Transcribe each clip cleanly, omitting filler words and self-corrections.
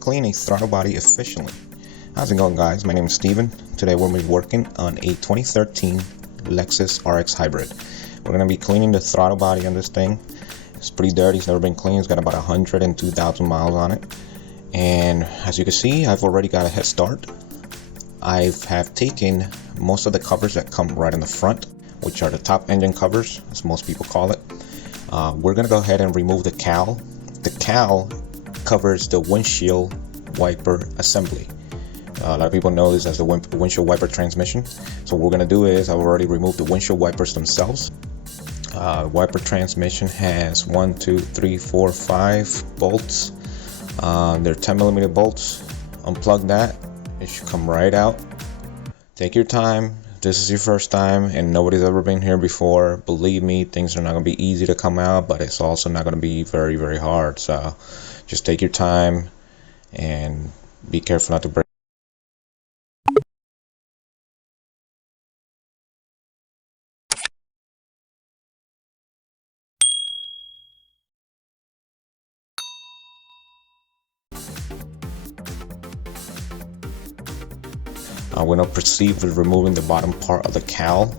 clean a throttle body efficiently. How's it going, guys? My name is Steven. Today we'll be working on a 2013 Lexus RX Hybrid. We're going to be cleaning the throttle body on this thing. It's pretty dirty, it's never been cleaned. It's got about 102,000 miles on it. And as you can see, I've already got a head start. I have taken most of the covers that come right in the front, which are the top engine covers, as most people call it. We're going to go ahead and remove the cowl. The cowl covers the windshield wiper assembly. A lot of people know this as the windshield wiper transmission. So what we're going to do is I've already removed the windshield wipers themselves. Wiper transmission has 5 bolts. They're 10mm bolts. Unplug that. It should come right out. Take your time. If this is your first time and nobody's ever been here before, believe me, things are not going to be easy to come out, but it's also not going to be very, very hard. So just take your time and be careful not to break. We're going to proceed with removing the bottom part of the cowl.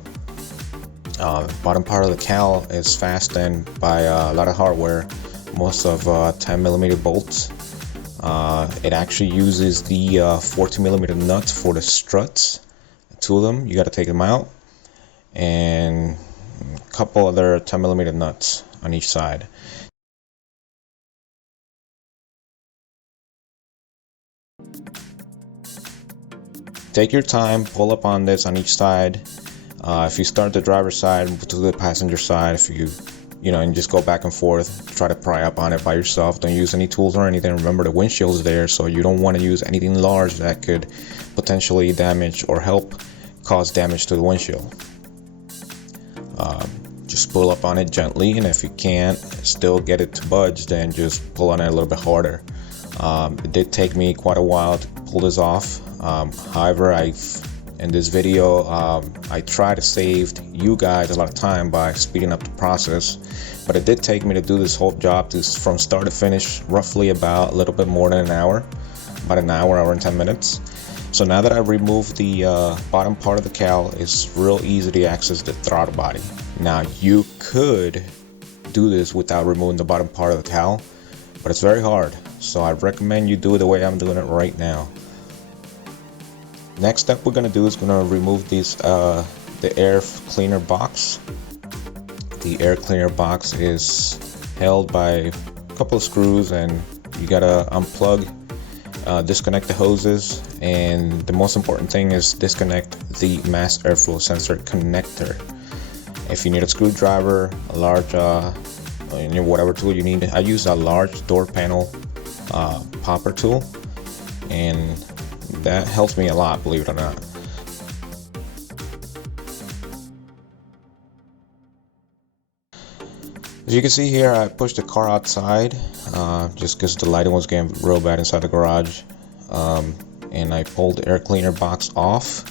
Bottom part of the cowl is fastened by a lot of hardware, most of 10mm bolts. It actually uses the 14mm nuts for the struts. 2 of them, you got to take them out, and a couple other 10mm nuts on each side. Take your time, pull up on this on each side. If you start the driver's side, move to the passenger side. If you and just go back and forth, try to pry up on it by yourself. Don't use any tools or anything. Remember, the windshield's there, so you don't want to use anything large that could potentially damage or help cause damage to the windshield. Just pull up on it gently, and if you can't still get it to budge, then just pull on it a little bit harder. It did take me quite a while to pull this off. However, in this video, I try to save you guys a lot of time by speeding up the process, but it did take me to do this whole job from start to finish roughly about a little bit more than an hour, about an hour and 10 minutes. So now that I've removed the bottom part of the cowl, it's real easy to access the throttle body. Now you could do this without removing the bottom part of the cowl, but it's very hard, so I recommend you do it the way I'm doing it right now. Next step we're going to do is going to remove these the air cleaner box. The air cleaner box is held by a couple of screws, and you got to unplug, disconnect the hoses, and the most important thing is disconnect the mass airflow sensor connector. If you need a screwdriver, a large whatever tool you need, I use a large door panel popper tool, and that helps me a lot, believe it or not. As you can see here, I pushed the car outside just because the lighting was getting real bad inside the garage, and I pulled the air cleaner box off.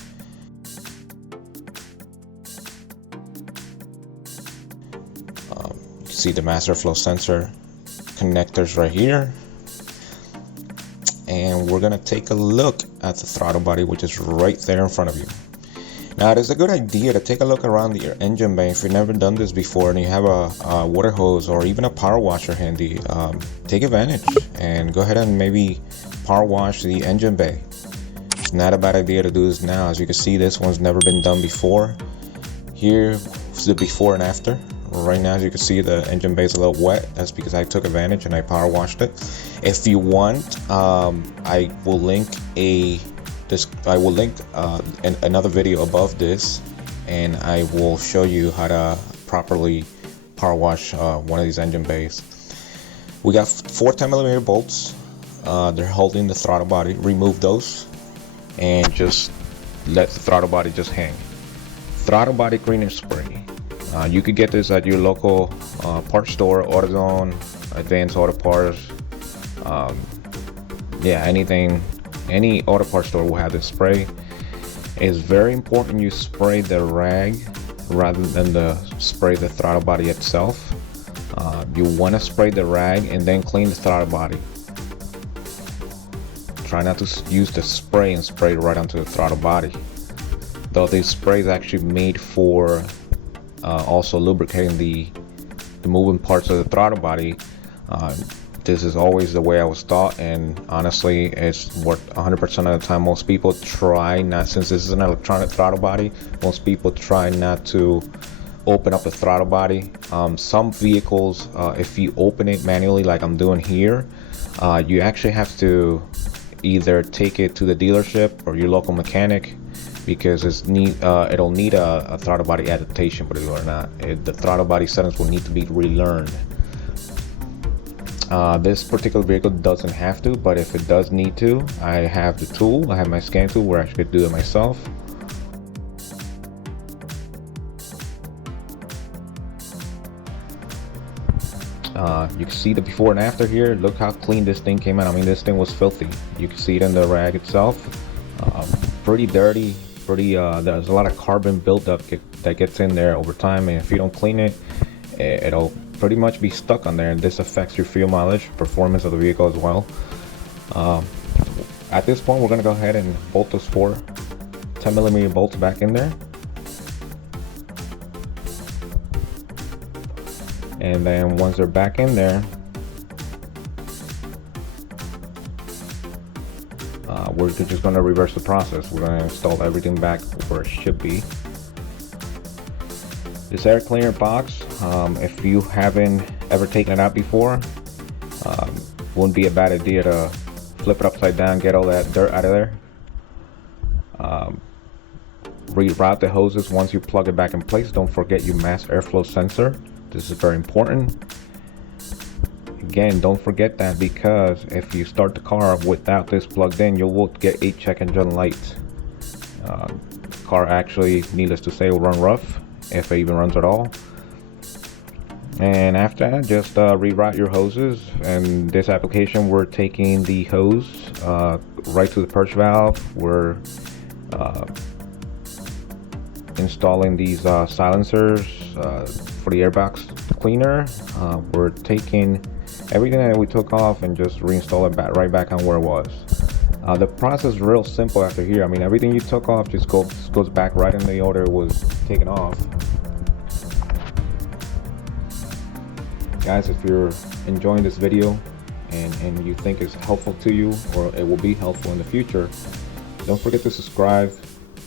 You can see the mass airflow sensor connectors right here. And we're gonna take a look at the throttle body, which is right there in front of you. Now, it is a good idea to take a look around the engine bay. If you've never done this before and you have a water hose or even a power washer handy, take advantage and go ahead and maybe power wash the engine bay. It's not a bad idea to do this now. As you can see, this one's never been done before. Here is the before and after. Right now, as you can see, the engine bay is a little wet. That's because I took advantage and I power washed it. If you want, I will link another video above this, and I will show you how to properly power wash one of these engine bays. We got 4 10mm bolts. They're holding the throttle body. Remove those and just let the throttle body just hang. Throttle body cleaner spray. You could get this at your local parts store, AutoZone, Advanced Auto Parts. Any auto parts store will have this spray. It's very important you spray the rag rather than spray the throttle body itself. You want to spray the rag and then clean the throttle body. Try not to use the spray and spray right onto the throttle body. Though this spray is actually made for also lubricating the moving parts of the throttle body. This is always the way I was taught, and honestly it's what 100% of the time most people try not, since this is an electronic throttle body, most people try not to open up the throttle body. Some vehicles, if you open it manually like I'm doing here, you actually have to either take it to the dealership or your local mechanic, because it'll need a throttle body adaptation, believe it or not. The throttle body settings will need to be relearned. This particular vehicle doesn't have to, but if it does need to, I have the tool. I have my scan tool where I could do it myself. You can see the before and after here. Look how clean this thing came out. I mean, this thing was filthy. You can see it in the rag itself. Pretty dirty. There's a lot of carbon buildup that gets in there over time, and if you don't clean it, it'll pretty much be stuck on there, and this affects your fuel mileage, performance of the vehicle as well. At this point, we're going to go ahead and bolt those 4 10mm bolts back in there, and then once they're back in there, we're just going to reverse the process. We're going to install everything back where it should be. This air cleaner box, if you haven't ever taken it out before, wouldn't be a bad idea to flip it upside down, get all that dirt out of there. Reroute the hoses once you plug it back in place. Don't forget your mass airflow sensor. This is very important. Again, don't forget that, because if you start the car without this plugged in, you will get a check engine light. Car actually, needless to say, will run rough, if it even runs at all. And after that, just reroute your hoses. And this application, we're taking the hose right to the purge valve. We're installing these silencers for the airbox cleaner. We're taking everything that we took off and just reinstall it right back on where it was. The process is real simple after here. I mean, everything you took off just goes back right in the order it was taken off. Guys, if you're enjoying this video and you think it's helpful to you, or it will be helpful in the future, don't forget to subscribe,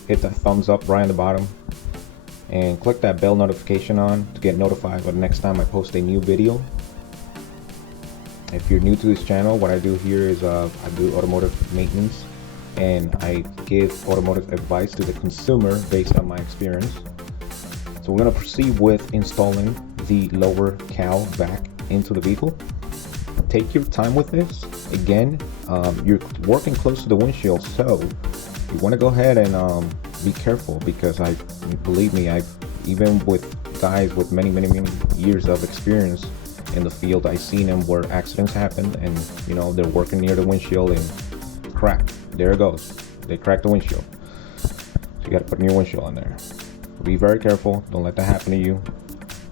hit that thumbs up right on the bottom, and click that bell notification on to get notified the next time I post a new video. If you're new to this channel, what I do here is I do automotive maintenance, and I give automotive advice to the consumer based on my experience. So we're going to proceed with installing the lower cowl back into the vehicle. Take your time with this. Again, you're working close to the windshield, so you want to go ahead and be careful, because believe me, even with guys with many years of experience in the field, I've seen them where accidents happen, and you know, they're working near the windshield and crack. There it goes. They crack the windshield. So you got to put a new windshield on there. Be very careful. Don't let that happen to you.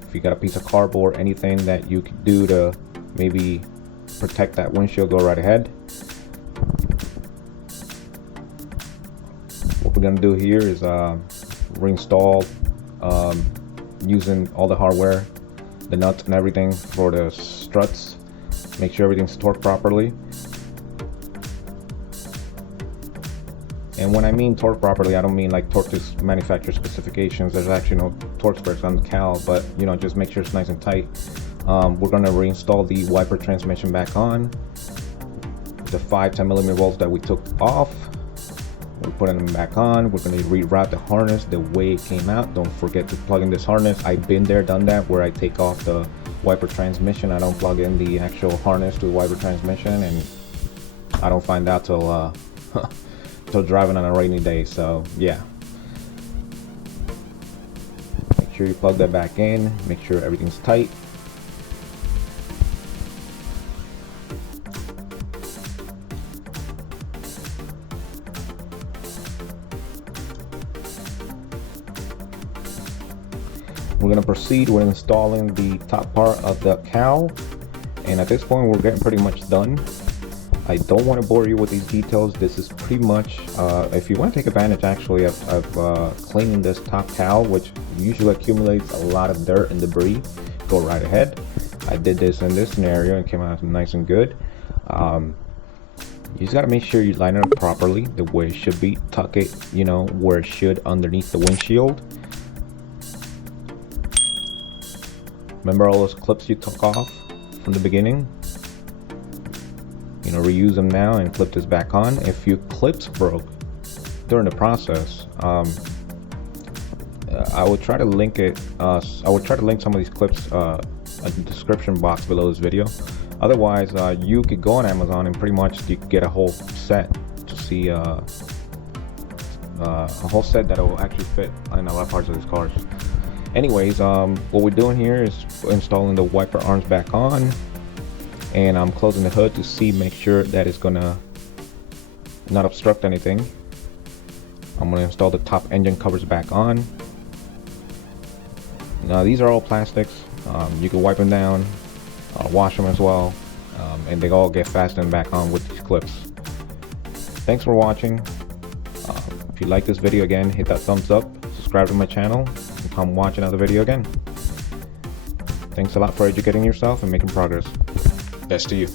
If you got a piece of cardboard, anything that you can do to maybe protect that windshield, go right ahead. What we're gonna do here is reinstall using all the hardware, the nuts and everything for the struts. Make sure everything's torqued properly. And when I mean torque properly, I don't mean like torque to manufacturer specifications. There's actually no torque specs on the cowl, but you know, just make sure it's nice and tight. We're gonna reinstall the wiper transmission back on. The 5 10mm bolts that we took off, we're putting them back on. We're gonna reroute the harness the way it came out. Don't forget to plug in this harness. I've been there, done that, where I take off the wiper transmission. I don't plug in the actual harness to the wiper transmission, and I don't find out till till driving on a rainy day. So yeah, make sure you plug that back in, make sure everything's tight. We're going to proceed with installing the top part of the cowl, and at this point we're getting pretty much done. I don't want to bore you with these details. This is pretty much, if you want to take advantage actually of cleaning this top cowl, which usually accumulates a lot of dirt and debris, go right ahead. I did this in this scenario and came out nice and good. You just got to make sure you line it up properly the way it should be. Tuck it, you know, where it should underneath the windshield. Remember all those clips you took off from the beginning? You know, reuse them now and clip this back on. If your clips broke during the process, I would try to link it. I would try to link some of these clips in the description box below this video. Otherwise, you could go on Amazon and pretty much you could get a whole set to see a whole set that will actually fit in a lot of parts of these cars. Anyways, what we're doing here is installing the wiper arms back on, and I'm closing the hood to make sure that it's gonna not obstruct anything. I'm gonna install the top engine covers back on. Now these are all plastics. You can wipe them down, wash them as well, and they all get fastened back on with these clips. Thanks for watching. If you like this video, again, hit that thumbs up, subscribe to my channel, and come watch another video again. Thanks a lot for educating yourself and making progress. Best to you.